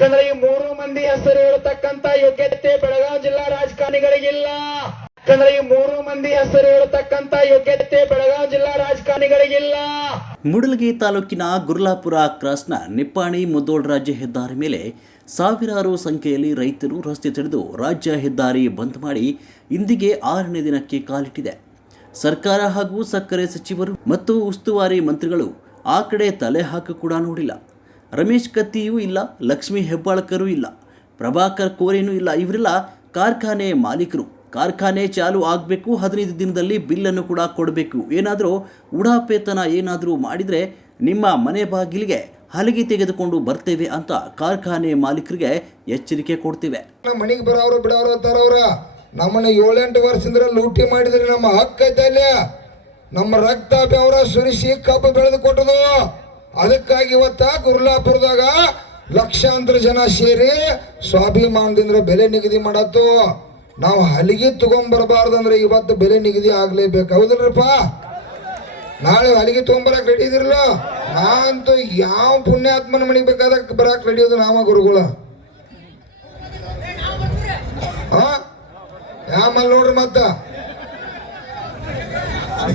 ಯಾಕಂದ್ರೆ ಈ 3 ಮಂದಿ ಹೆಸರು ಹೇಳತಕ್ಕಂತ ಯೋಗ್ಯತೆ ಬೆಳಗಾವಿ ಜಿಲ್ಲಾ ರಾಜಕಾರಣಿಗಳಿಗಿಲ್ಲ. ಯಾಕಂದ್ರೆ ಈ 3 ಮಂದಿ ಹೆಸರು ಹೇಳತಕ್ಕಂತ ಯೋಗ್ಯತೆ ಬೆಳಗಾವಿ ಜಿಲ್ಲಾ ರಾಜಕಾರಣಿಗಳಿಗಿಲ್ಲ. ಮೂಡಲಗಿ ತಾಲೂಕಿನ ಗುರ್ಲಾಪುರ ಕ್ರಾಸ್ನ ನಿಪ್ಪಾಣಿ ಮುದ್ದೋಳ್ ರಾಜ್ಯ ಹೆದ್ದಾರಿ ಮೇಲೆ ಸಾವಿರಾರು ಸಂಖ್ಯೆಯಲ್ಲಿ ರೈತರು ರಸ್ತೆ ತಡೆದು ರಾಜ್ಯ ಹೆದ್ದಾರಿ ಬಂದ್ ಮಾಡಿ ಇಂದಿಗೆ 6ನೇ ದಿನಕ್ಕೆ ಕಾಲಿಟ್ಟಿದೆ. ಸರ್ಕಾರ ಹಾಗೂ ಸಕ್ಕರೆ ಸಚಿವರು ಮತ್ತು ಉಸ್ತುವಾರಿ ಮಂತ್ರಿಗಳು ಆ ಕಡೆ ತಲೆ ಹಾಕಿ ಕೂಡ ನೋಡಿಲ್ಲ. ರಮೇಶ್ ಕತ್ತಿಯೂ ಇಲ್ಲ, ಲಕ್ಷ್ಮೀ ಹೆಬ್ಬಾಳ್ಕರೂ ಇಲ್ಲ, ಪ್ರಭಾಕರ್ ಕೋರೇನೂ ಇಲ್ಲ. ಇವರೆಲ್ಲ ಕಾರ್ಖಾನೆ ಮಾಲೀಕರು. ಕಾರ್ಖಾನೆ ಚಾಲು ಆಗಬೇಕು, 15 ದಿನದಲ್ಲಿ ಬಿಲ್ಲನ್ನು ಕೂಡ ಕೊಡಬೇಕು. ಏನಾದರೂ ಉಡಾಪೇತನ ಏನಾದರೂ ಮಾಡಿದರೆ ನಿಮ್ಮ ಮನೆ ಬಾಗಿಲಿಗೆ ಹಲಗೆ ತೆಗೆದುಕೊಂಡು ಬರ್ತೇವೆ ಅಂತ ಕಾರ್ಖಾನೆ ಮಾಲೀಕರಿಗೆ ಎಚ್ಚರಿಕೆ ಕೊಡ್ತೇವೆ. ಮನೆಗೆ ಬರೋರು ಬಿಡೋರು ಅಂತಾರವ್ರ ನಮ್ಮನ್ನ 7-8 ವರ್ಷದಿಂದ ಲೂಟಿ ಮಾಡಿದ್ರೆ ನಮ್ಮ ಹಕ್ಕ ಐತಲ್ಲ, ನಮ್ಮ ರಕ್ತ ಬೆವರ ಸುರಿಸಿ ಕಬ್ಬು ಬೆಳೆದು ಕೊಟ್ಟದು. ಅದಕ್ಕಾಗಿ ಇವತ್ತ ಗುರ್ಲಾಪುರದಾಗ ಲಕ್ಷಾಂತರ ಜನ ಸೇರಿ ಸ್ವಾಭಿಮಾನದಿಂದ ಬೆಲೆ ನಿಗದಿ ಮಾಡತ್ತು. ನಾವು ಹಲಿಗೆ ತಗೊಂಡ್ಬರಬಾರ್ದಂದ್ರೆ ಇವತ್ತು ಬೆಲೆ ನಿಗದಿ ಆಗ್ಲೇಬೇಕು, ಹೌದಲ್ರಪ್ಪ? ನಾಳೆ ಹಲಿಗೆ ತಗೊಂಬರಕ್ ರೆಡಿ ಇದಿರಲ್ಲ. ನಾನಂತೂ ಯಾವ ಪುಣ್ಯಾತ್ಮನ ಮನೆಗೆ ಬೇಕಾದಾಗ ಬರಕ್ ರೆಡಿ ಅದ ನಾವ ಗುರುಗಳ. ಯಾಮಲ್ಲಿ ನೋಡ್ರಿ ಮತ್ತ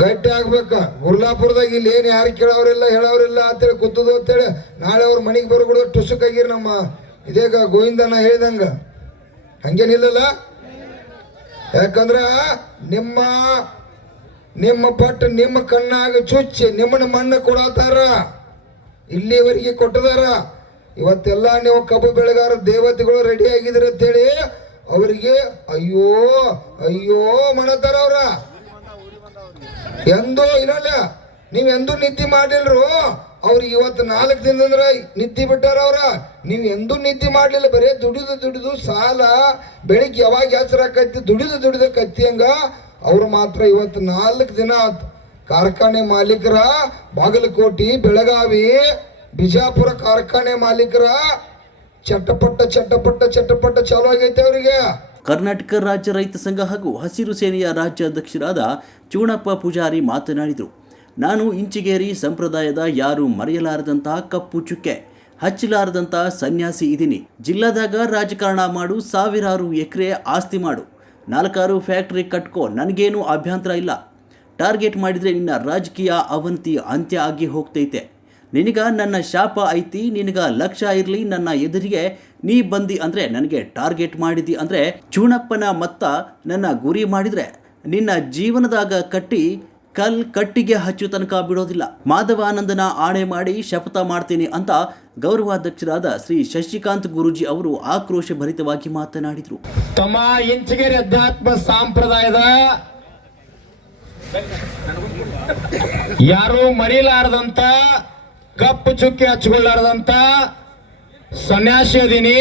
ಗಟ್ಟಿ ಆಗ್ಬೇಕ. ಗುರ್ಲಾಪುರದಾಗ ಇಲ್ಲಿ ಏನು ಯಾರು ಕೇಳೋರಿಲ್ಲ ಹೇಳೋರಿಲ್ಲ ಅಂತೇಳಿ ಕೂತದು ಅಂತೇಳಿ ನಾಳೆ ಅವ್ರ ಮನೆಗೆ ಬರೋಬಿಡೋದು ಟುಸುಕಾಗಿರಿ. ನಮ್ಮ ಇದೇಗ ಗೋವಿಂದನ ಹೇಳಿದಂಗ ಹಂಗೇನಿಲ್ಲಲ್ಲ. ಯಾಕಂದ್ರ ನಿಮ್ಮ ಪಟ್ಟು ನಿಮ್ಮ ಕಣ್ಣಾಗ ಚುಚ್ಚಿ ನಿಮ್ಮನ್ನ ಮಣ್ಣು ಕೊಡತಾರ, ಇಲ್ಲಿವರೆಗೆ ಕೊಟ್ಟದಾರ. ಇವತ್ತೆಲ್ಲ ನೀವು ಕಬ್ಬು ಬೆಳೆಗಾರ ದೇವತೆಗಳು ರೆಡಿ ಆಗಿದ್ರ ಅಂತೇಳಿ ಅವರಿಗೆ ಅಯ್ಯೋ ಅಯ್ಯೋ ಮಾಡತಾರ. ಅವ್ರ ಎಂದೂ ಇರಲ್ಲ, ನೀವು ಎಂದೂ ನಿದ್ದೆ ಮಾಡಿಲ್ರು. ಅವ್ರಿಗೆ ಇವತ್ತು 4 ದಿನದಂದ್ರ ನಿದ್ದೆ ಬಿಟ್ಟಾರ. ಅವ್ರ ನೀವು ಎಂದೂ ನಿದ್ದೆ ಮಾಡ್ಲಿಲ್ಲ, ಬರೇ ದುಡಿದು ಸಾಲ ಬೆಳಿಗ್ಗೆ ಯಾವಾಗ ಹೆಸರಾಕೈತಿ ದುಡಿದು ಕತ್ತಿ ಹಂಗ. ಅವ್ರು ಮಾತ್ರ ಇವತ್ತು 4 ದಿನ ಆತು. ಕಾರ್ಖಾನೆ ಮಾಲೀಕರ ಬಾಗಲಕೋಟೆ, ಬೆಳಗಾವಿ, ಬಿಜಾಪುರ ಕಾರ್ಖಾನೆ ಮಾಲೀಕರ ಚಟ್ಟಪಟ್ಟ ಚಾಲು ಆಗೈತೆ ಅವರಿಗೆ. ಕರ್ನಾಟಕ ರಾಜ್ಯ ರೈತ ಸಂಘ ಹಾಗೂ ಹಸಿರು ಸೇನೆಯ ರಾಜ್ಯ ಅಧ್ಯಕ್ಷರಾದ ಚೂಣಪ್ಪ ಪೂಜಾರಿ ಮಾತನಾಡಿದರು. ನಾನು ಇಂಚಿಗೇರಿ ಸಂಪ್ರದಾಯದ ಯಾರು ಮರೆಯಲಾರದಂತಹ ಕಪ್ಪು ಚುಕ್ಕೆ ಹಚ್ಚಲಾರದಂತಹ ಸನ್ಯಾಸಿ ಇದ್ದೀನಿ. ಜಿಲ್ಲಾದಾಗ ರಾಜಕಾರಣ ಮಾಡು, ಸಾವಿರಾರು ಎಕರೆ ಆಸ್ತಿ ಮಾಡು, 4 ಫ್ಯಾಕ್ಟ್ರಿ ಕಟ್ಕೋ, ನನಗೇನು ಅಭ್ಯಂತರ ಇಲ್ಲ. ಟಾರ್ಗೆಟ್ ಮಾಡಿದರೆ ನಿನ್ನ ರಾಜಕೀಯ ಅವನತಿ ಅಂತ್ಯ ಆಗಿ ಹೋಗ್ತೈತೆ. ನಿನಗ ನನ್ನ ಶಾಪ ಐತಿ, ನಿನಗ ಲಕ್ಷ್ಯ ಇರಲಿ. ನನ್ನ ಎದುರಿಗೆ ನೀ ಬಂದಿ ಅಂದರೆ ನನಗೆ ಟಾರ್ಗೆಟ್ ಮಾಡಿದಿ ಅಂದರೆ ಚೂಣಪ್ಪನ ಮತ್ತ ನನ್ನ ಗುರಿ ಮಾಡಿದರೆ ನಿನ್ನ ಜೀವನದಾಗ ಕಟ್ಟಿಗೆ ಹಚ್ಚು ತನಕ ಬಿಡೋದಿಲ್ಲ. ಮಾಧವಾನಂದನ ಆಣೆ ಮಾಡಿ ಶಪಥ ಮಾಡ್ತೀನಿ ಅಂತ ಗೌರವಾಧ್ಯಕ್ಷರಾದ ಶ್ರೀ ಶಶಿಕಾಂತ್ ಗುರೂಜಿ ಅವರು ಆಕ್ರೋಶ ಭರಿತವಾಗಿ ಮಾತನಾಡಿದರು. ತಮ್ಮ ಇಂಚಿಗೇರಿ ಅಧ್ಯಾತ್ಮ ಸಂಪ್ರದಾಯದ ಯಾರು ಮರಿಲಾರದಂತ ಕಪ್ಪು ಚುಕ್ಕಿ ಹಚ್ಕೊಳ್ಳಾರದಂತ ಸನ್ಯಾಸಿ ಅದೀನಿ.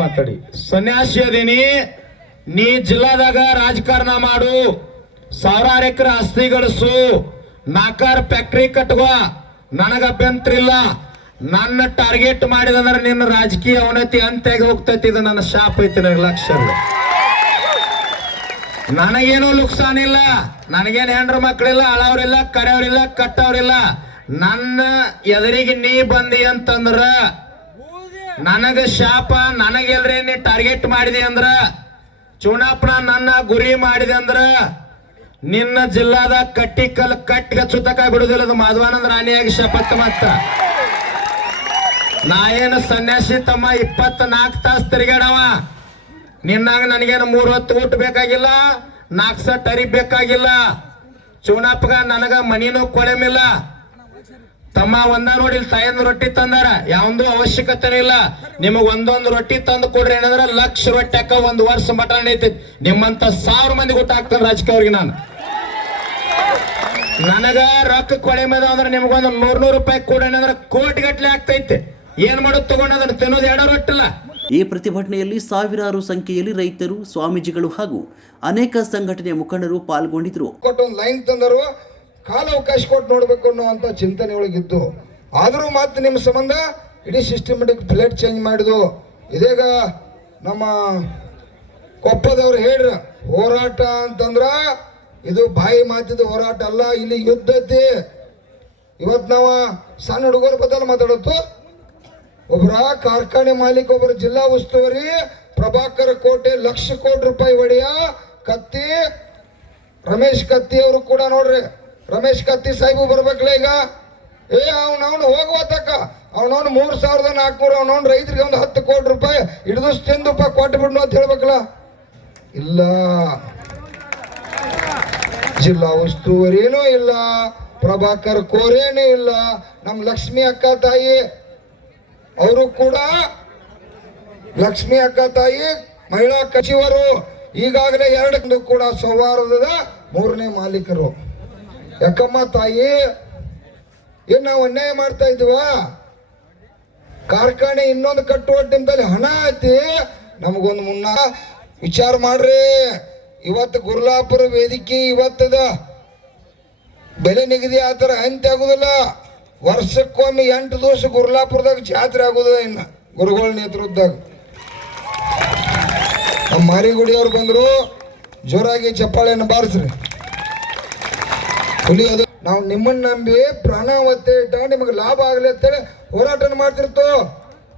ಮಾತಾಡಿ ಸನ್ಯಾಸಿ ಅದೀನಿ. ನೀ ಜಿಲ್ಲಾದಾಗ ರಾಜಕಾರಣ ಮಾಡು, 1000 ಎಕರೆ ಆಸ್ತಿ ಗಳಿಸು, 4 ಫ್ಯಾಕ್ಟ್ರಿ ಕಟ್ಕೋ, ನನಗ ಅಭ್ಯಂತರ ಇಲ್ಲ. ನನ್ನ ಟಾರ್ಗೆಟ್ ಮಾಡಿದಂದ್ರೆ ನಿನ್ನ ರಾಜಕೀಯ ಅವನತಿ ಅಂತ್ಯಾಗಿ ಹೋಗ್ತೈತಿ. ಇದು ನನ್ನ ಶಾಪ್ ಐತಿ, ನನಗೆ ಲಕ್ಷ್ಯ. ನನಗೇನು ನುಕ್ಸಾನಿಲ್ಲ, ನನಗೇನು ಹೆಂಡ್ರ ಮಕ್ಕಳಿಲ್ಲ, ಅಳವ್ರಿಲ್ಲ, ಕರೆಯವ್ರಿಲ್ಲ, ಕಟ್ಟವ್ರಿಲ್ಲ. ನನ್ನ ಎದುರಿಗೆ ನೀ ಬಂದಿ ಅಂತಂದ್ರ ನನಗ ಶಾಪ. ನನಗೆಲ್ರಿ ನೀ ಟಾರ್ಗೆಟ್ ಮಾಡಿದೆ ಅಂದ್ರ, ಚುನಾಪನ ನನ್ನ ಗುರಿ ಮಾಡಿದೆ ಅಂದ್ರ ನಿನ್ನ ಜಿಲ್ಲಾದ ಕಟ್ಟಿಗೆ ಸುತ್ತಕ ಬಿಡುದಿಲ್ಲ. ಅದು ಮಾಧವಾನಂದ ರಾಣಿಯಾಗಿ ಶಪಥ. ಮತ್ತ ನಾ ಏನು ಸನ್ಯಾಸಿ ತಮ್ಮ 24 ತಾಸು ತಿರುಗಾಡವ. ನಿನ್ನಾಗ ನನಗೇನು 3 ಹೊತ್ತು ಊಟ ಬೇಕಾಗಿಲ್ಲ, 4 ಸಟ್ ಅರಿ ಬೇಕಾಗಿಲ್ಲ. ಚುನಾಪಗ ನನಗ ಮನಿನೂ ಕೊಳೆಮಿಲ್ಲ ತಮ್ಮ. ಒಂದ ನೋಡಿಲ್ ತಾಯಂದು ರೊಟ್ಟಿ ತಂದಾರ, ಯಾವಂದು ಅವಶ್ಯಕತೆ ಇಲ್ಲ. ನಿಮಗ್ ಒಂದೊಂದು ರೊಟ್ಟಿ ತಂದು ಕೊಡ್ರಿ ಏನಂದ್ರ 1,00,000 ರೊಟ್ಟಿ ಹಾಕ 1 ವರ್ಷ ಮಟ ನಡೀತೈತಿ. ನಿಮ್ಮಂತ 1000 ಮಂದಿ ಊಟ ಹಾಕ್ತಾನ ರಾಜಕೀಯವ್ರಿಗೆ. ನನಗ ರೊಕ್ಕ ಕೊಳೆ ಮೇಲೆ ಅಂದ್ರೆ ನಿಮಗೊಂದು 100 ರೂಪಾಯಿ ಕೊಡ್ರಿ ಅಂದ್ರೆ ಕೋಟಿಗಟ್ಲೆ ಆಗ್ತೈತಿ. ಏನ್ ಮಾಡೋದು ತಗೊಂಡದನ್ನ ತಿನ್ನೋದು 2 ರೊಟ್ಟಿಲ್ಲ. ಈ ಪ್ರತಿಭಟನೆಯಲ್ಲಿ ಸಾವಿರಾರು ಸಂಖ್ಯೆಯಲ್ಲಿ ರೈತರು, ಸ್ವಾಮೀಜಿಗಳು ಹಾಗೂ ಅನೇಕ ಸಂಘಟನೆಯ ಮುಖಂಡರು ಪಾಲ್ಗೊಂಡಿದ್ರು. ಕೊಟ್ಟೊಂದು ಲೈನ್ ತಂದರು, ಕಾಲ ಅವಕಾಶ ಕೊಟ್ಟು ನೋಡ್ಬೇಕು ಅನ್ನುವಂತ ಚಿಂತನೆ ಒಳಗಿದ್ದು. ಆದರೂ ಮತ್ತೆ ನಿಮ್ಮ ಸಂಬಂಧ ಇಡೀ ಸಿಸ್ಟಮೆಟಿಕ್ ಪ್ಲೇಟ್ ಚೇಂಜ್ ಮಾಡಿದ್ವು. ಇದೀಗ ನಮ್ಮ ಕೊಪ್ಪದವ್ರು ಹೇಳ್ರ, ಹೋರಾಟ ಅಂತಂದ್ರ ಇದು ಬಾಯಿ ಮಾತಿದ ಹೋರಾಟ ಅಲ್ಲ, ಇಲ್ಲಿ ಯುದ್ಧ ಐತಿ. ಇವತ್ತು ನಾವು ಸಣ್ಣ ಹುಡುಗರ ಬದಲು ಮಾತಾಡತ್ತು, ಒಬ್ಬರ ಕಾರ್ಖಾನೆ ಮಾಲೀಕ, ಒಬ್ಬರು ಜಿಲ್ಲಾ ಉಸ್ತುವಾರಿ ಪ್ರಭಾಕರ್ ಕೋಟೆ, ಲಕ್ಷ ಕೋಟಿ ರೂಪಾಯಿ ಒಡೆಯ ಕತ್ತಿ ರಮೇಶ್ ಕತ್ತಿ ಅವರು ಕೂಡ ನೋಡ್ರಿ. ರಮೇಶ್ ಕತ್ತಿ ಸಾಹೇಬು ಬರ್ಬೇಕಲ್ಲ ಈಗ. ಅವನವನು ಹೋಗುವತಕ್ಕ ಅವನವನು 3,400 ಅವನವನು ರೈತರಿಗೆ ಒಂದು 10 ಕೋಟಿ ರೂಪಾಯಿ ಹಿಡಿದು ತಿಂದುಪ್ಪ ಕೊಟ್ಟು ಬಿಡ್ನು ಅಂತ ಹೇಳ್ಬೇಕಲ್ಲ. ಇಲ್ಲ, ಜಿಲ್ಲಾ ಉಸ್ತುವಾರಿನೂ ಇಲ್ಲ, ಪ್ರಭಾಕರ್ ಕೋರೇನೂ ಇಲ್ಲ, ನಮ್ಮ ಲಕ್ಷ್ಮಿ ಅಕ್ಕ ತಾಯಿ ಅವರು ಕೂಡ, ಲಕ್ಷ್ಮಿ ಅಕ್ಕ ತಾಯಿ ಮಹಿಳಾ ಸಚಿವರು ಈಗಾಗಲೇ 2 ಕೂಡ ಸೌಹಾರ್ದದ 3ನೇ ಮಾಲೀಕರು. ಯಾಕಮ್ಮ ತಾಯಿ, ಏನ್ ನಾವು ಅನ್ಯಾಯ ಮಾಡ್ತಾ ಇದ್ವ? ಕಾರ್ಖಾನೆ ಇನ್ನೊಂದು ಕಟ್ಟುವ ಟೈಮ್ದಲ್ಲಿ ಹಣ ಐತಿ, ನಮಗೊಂದು ಮುನ್ನ ವಿಚಾರ ಮಾಡ್ರಿ. ಇವತ್ತು ಗುರ್ಲಾಪುರ ವೇದಿಕೆ ಇವತ್ತದ ಬೆಲೆ ನಿಗದಿ ಆತರ ಅಂತ್ಯ ಆಗುದಿಲ್ಲ. ವರ್ಷಕ್ಕೊಮ್ಮೆ 8 ದಿವಸ ಗುರ್ಲಾಪುರದಾಗ ಜಾತ್ರೆ ಆಗುದ. ಇನ್ನ ಗುರುಗಳ ನೇತೃತ್ವದಾಗ ನಮ್ಮ ಮಾರಿಗುಡಿಯವ್ರು ಬಂದ್ರು, ಜೋರಾಗಿ ಚಪ್ಪಾಳೆಯನ್ನು ಬಾರಿಸ್ರಿ. ಹುಲಿಯೋದು ನಾವು ನಿಮ್ಮನ್ನ ನಂಬಿ ಪ್ರಾಣಾವತ್ತೆ ಇಟ್ಟ ನಿಮಗೆ ಲಾಭ ಆಗಲಿ ಅಂತೇಳಿ ಹೋರಾಟ ಮಾಡ್ತಿರ್ತೋ.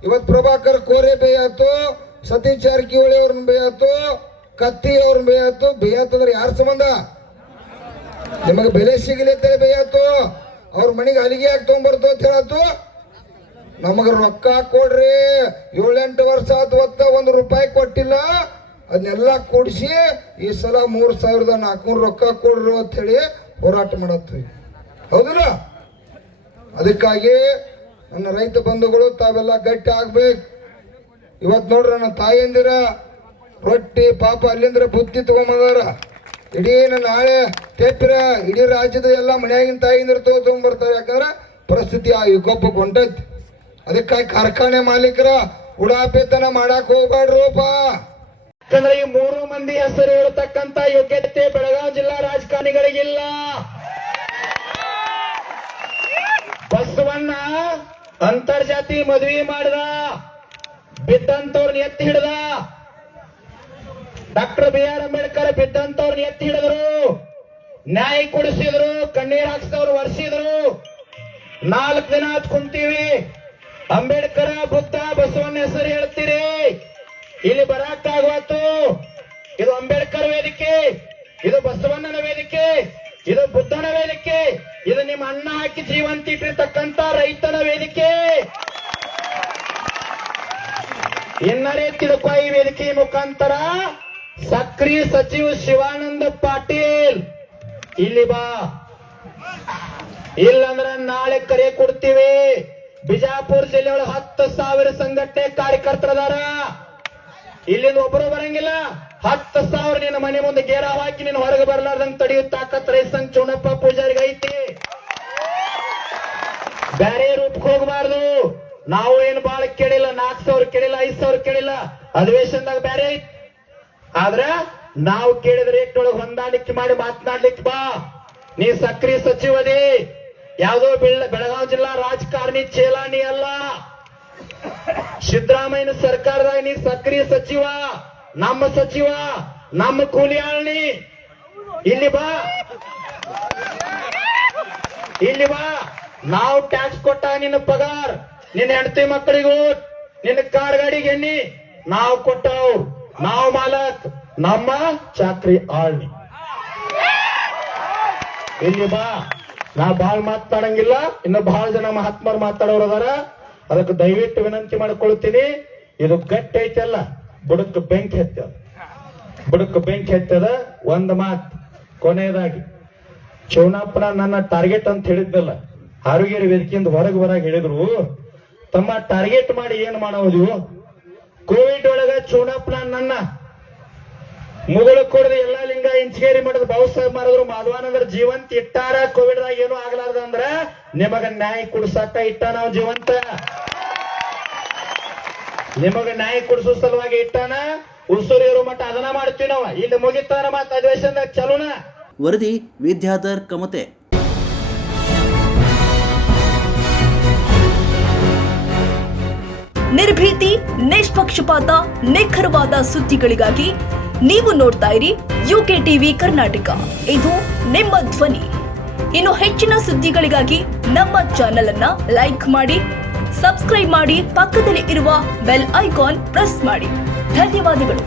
ಇವತ್ತು ಪ್ರಭಾಕರ್ ಕೋರೆ ಬೇಯಾತು, ಸತೀಶ್ ಜಾರಕಿಹೊಳಿ ಅವ್ರನ್ನ ಬೇಯಾತು, ಕತ್ತಿ ಅವ್ರನ್ನ ಬೇಯಾತು. ಬೇಯಾತಂದ್ರೆ ಯಾರ ಸಂಬಂಧ? ನಿಮಗೆ ಬೆಲೆ ಸಿಗಲಿ ಅಂತೇಳಿ ಬೇಯಾತು. ಅವ್ರ ಮನೆಗೆ ಅಲಿಗೆ ಹಾಕಿ ತಗೊಂಡ್ಬರ್ತು ಅಂತ ಹೇಳತ್ತು. ನಮಗೆ ರೊಕ್ಕ ಕೊಡ್ರಿ, 7-8 ವರ್ಷ ಆತು, 1 ರೂಪಾಯಿ ಕೊಟ್ಟಿಲ್ಲ. ಅದನ್ನೆಲ್ಲ ಕೂಡಿಸಿ ಈ ಸಲ 3,400 ರೊಕ್ಕ ಕೊಡ್ರು ಅಂತ ಹೇಳಿ ಹೋರಾಟ ಮಾಡತ್ತೀವಿ, ಹೌದಲ್ಲ? ಅದಕ್ಕಾಗಿ ನನ್ನ ರೈತ ಬಂಧುಗಳು ತಾವೆಲ್ಲ ಗಟ್ಟಿ ಆಗ್ಬೇಕು. ಇವತ್ತು ನೋಡ್ರಿ, ನನ್ನ ತಾಯಿಯಂದಿರ ರೊಟ್ಟಿ ಪಾಪ ಅಲ್ಲಿಂದ್ರ ಬುತ್ತಿ ತಗೊಂಬಂದಾರ. ಇಡೀ ನಾಳೆ ತೆಪ್ಪಿರ ಇಡೀ ರಾಜ್ಯದ ಎಲ್ಲ ಮನೆಯಾಗಿನ ತಾಯಿಯಂದಿರ ತಗೊಂಡ್ಬರ್ತಾರೆ. ಯಾಕಂದ್ರೆ ಪರಿಸ್ಥಿತಿ ಆ ವಿಕೋಪಕ್ಕೆ ಹೊಂಟೈತಿ. ಅದಕ್ಕಾಗಿ ಕಾರ್ಖಾನೆ ಮಾಲೀಕರ ಉಡಾಪೇತನ ಮಾಡಕ್ ಹೋಗ್ಬೇಡ್ರಪ್ಪ. ಯಾಕಂದ್ರೆ ಈ 3 ಮಂದಿ ಹೆಸರು ಹೇಳ್ತಕ್ಕಂತ ಯೋಗ್ಯತೆ ಬೆಳಗಾವಿ ಜಿಲ್ಲಾ ರಾಜಕಾರಣಿಗಳಿಗಿಲ್ಲ. ಬಸವಣ್ಣ ಅಂತರ್ಜಾತಿ ಮದುವೆ ಮಾಡಿದ, ಬಿದ್ದಂತವ್ರನ್ನ ಎತ್ತಿ ಹಿಡ್ದ. ಡಾಕ್ಟರ್ BR ಅಂಬೇಡ್ಕರ್ ಬಿದ್ದಂತವ್ರನ್ನ ಎತ್ತಿ ಹಿಡಿದ್ರು, ನ್ಯಾಯ ಕೊಡಿಸಿದ್ರು, ಕಣ್ಣೀರ್ ಹಾಕ್ಸಿದವ್ರು ಒರೆಸಿದ್ರು. 4 ದಿನ ಆತ್ ಕುಂತೀವಿ. ಅಂಬೇಡ್ಕರ, ಬುದ್ಧ, ಬಸವಣ್ಣ ಹೆಸರು ಹೇಳ್ತೀರಿ, ಇಲ್ಲಿ ಬರಕ್ಕಾಗವತ್ತು. ಇದು ಅಂಬೇಡ್ಕರ್ ವೇದಿಕೆ, ಇದು ಬಸವಣ್ಣನ ವೇದಿಕೆ, ಇದು ಬುದ್ಧನ ವೇದಿಕೆ, ಇದು ನಿಮ್ಮ ಅಣ್ಣ ಹಾಕಿ ಜೀವಂತ ಇಟ್ಟಿರ್ತಕ್ಕಂತ ರೈತನ ವೇದಿಕೆ. ಇನ್ನರೇ ತಿಳ್ಕೊ, ಈ ವೇದಿಕೆ ಮುಖಾಂತರ ಸಕ್ರಿಯ ಸಚಿವ ಶಿವಾನಂದ ಪಾಟೀಲ್ ಇಲ್ಲಿ ಬಾ. ಇಲ್ಲಂದ್ರ ನಾಳೆ ಕರೆ ಕೊಡ್ತೀವಿ. ಬಿಜಾಪುರ ಜಿಲ್ಲೆಯೊಳಗೆ 10,000 ಸಂಘಟನೆ ಕಾರ್ಯಕರ್ತರದಾರ. ಇಲ್ಲಿಂದ ಒಬ್ಬರು ಬರಂಗಿಲ್ಲ. 10,000 ನಿನ್ನ ಮನೆ ಮುಂದೆ ಗೇರಾವ್ ಹಾಕಿ ನೀನು ಹೊರಗೆ ಬರ್ಲಾರ್ದಂಗ್ ತಡೆಯೋ ತಾಕತ್ ರೈತ ಸಂಘ ಚೌಣಪ್ಪ ಪೂಜಾರಿಗೆ ಐತಿ. ಬ್ಯಾರೆ ರೂಪಕ್ಕೆ ಹೋಗಬಾರ್ದು. ನಾವು ಏನು ಬಾಳ ಕೇಳಿಲ್ಲ, 4,000 ಕೇಳಿಲ್ಲ, 5,000 ಕೇಳಿಲ್ಲ. ಅಧಿವೇಶನದಾಗ ಬ್ಯಾರೆ ಐತಿ. ಆದ್ರ ನಾವು ಕೇಳಿದ ರೇಟ್ನೊಳಗೆ ಹೊಂದಾಣಿಕೆ ಮಾಡಿ ಮಾತನಾಡ್ಲಿಕ್ಕೆ ಬಾ. ನೀ ಸಕ್ರಿಯ ಸಚಿವದೇ, ಯಾವುದೋ ಬೆಳಗಾವಿ ಜಿಲ್ಲಾ ರಾಜಕಾರಣಿ ಚೇಲಾಣಿ ಅಲ್ಲ. ಸಿದ್ದರಾಮಯ್ಯನ ಸರ್ಕಾರದಾಗ ನೀ ಸಕ್ರಿಯ ಸಚಿವ, ನಮ್ಮ ಸಚಿವ, ನಮ್ಮ ಕೂಲಿ ಆಳ್ನಿ. ಇಲ್ಲಿ ಬಾ, ಇಲ್ಲಿ ಬಾ. ನಾವು ಟ್ಯಾಕ್ಸ್ ಕೊಟ್ಟ ನಿನ್ನ ಪಗಾರ, ನಿನ್ನ ಹೆಂಡತಿ ಮಕ್ಕಳಿಗೂ, ನಿನ್ನ ಕಾರ್ ಗಾಡಿಗೆ ಎಣ್ಣಿ ನಾವು ಕೊಟ್ಟವು. ನಾವು ಮಾಲಕ್, ನಮ್ಮ ಚಾಕ್ರಿ ಆಳ್ನಿ. ಇಲ್ಲಿ ಬಾ. ನಾ ಬಹಳ ಮಾತಾಡಂಗಿಲ್ಲ, ಇನ್ನು ಬಹಳ ಜನ ಮಹಾತ್ಮರು ಮಾತಾಡೋರು ಅದಾರ. ಅದಕ್ಕೆ ದಯವಿಟ್ಟು ವಿನಂತಿ ಮಾಡಿಕೊಳ್ತೀನಿ, ಇದು ಗಟ್ಟಿ ಐತಲ್ಲ, ಬುಡಕ್ಕೆ ಬೆಂಕಿ ಹತ್ತದ, ಬುಡಕ್ಕೆ ಬೆಂಕಿ ಹತ್ತದ. ಒಂದು ಮಾತು ಕೊನೆಯದಾಗಿ, ಚೌನಪ್ಪನ ನನ್ನ ಟಾರ್ಗೆಟ್ ಅಂತ ಹೇಳಿದ್ದಲ್ಲ, ಹಾರುಗೇರಿ ವೇದಿಕೆಯಿಂದ ಹೊರಗೆ ಬರಾಗ ಹೇಳಿದ್ರು, ತಮ್ಮ ಟಾರ್ಗೆಟ್ ಮಾಡಿ ಏನ್ ಮಾಡೋದು? ಕೋವಿಡ್ ಒಳಗ ಚೌನಪ್ಪನ ನನ್ನ ಮುಗಳು ಕೊಡದ ಎಲ್ಲಾ ಲಿಂಗ ಇಂಚಗೇರಿ ಮಠದ ಬಾಬಾಸಾಹೇಬ್ ಮಾಡಿದ್ರು, ಮಾಧವಾನಂದ್ರ ಜೀವಂತ ಇಟ್ಟಾರ. ಕೋವಿಡ್ ದಾಗ ಏನು ಆಗ್ಲಾರ್ದ ಅಂದ್ರ ನಿಮಗ ನ್ಯಾಯ ಕೊಡ್ಸಾಕ ಇಟ್ಟ. ನಾವು ಜೀವಂತ ನಿಮಗ ನ್ಯಾಯ ಕೊಡಿಸೋ ಸಲುವಾಗಿ ಇಟ್ಟಾನ. ಉಸುರು ಇರೋ ಮಟ್ಟ ಅದನ್ನ ಮಾಡ್ತೀವಿ ನಾವು. ಇಲ್ಲಿ ಮುಗಿತಾರ ಮತ್ತ ಅಧಿವೇಶನದಾಗ ಚಲೋನ. ವರದಿ ವಿದ್ಯಾಧರ್ ಕಮತೆ. ನಿರ್ಭೀತಿ, ನಿಷ್ಪಕ್ಷಪಾತ, ನಿಖರವಾದ ಸುದ್ದಿಗಳಿಗಾಗಿ ನೀವು ನೋಡ್ತಾ ಇರಿ ಯುಕೆ ಟಿವಿ ಕರ್ನಾಟಕ. ಇದು ನಿಮ್ಮ ಧ್ವನಿ. ಇನ್ನು ಹೆಚ್ಚಿನ ಸುದ್ದಿಗಳಿಗಾಗಿ ನಮ್ಮ ಚಾನೆಲ್ ಅನ್ನ ಲೈಕ್ ಮಾಡಿ, ಸಬ್ಸ್ಕ್ರೈಬ್ ಮಾಡಿ, ಪಕ್ಕದಲ್ಲಿ ಇರುವ ಬೆಲ್ ಐಕಾನ್ ಪ್ರೆಸ್ ಮಾಡಿ. ಧನ್ಯವಾದಗಳು.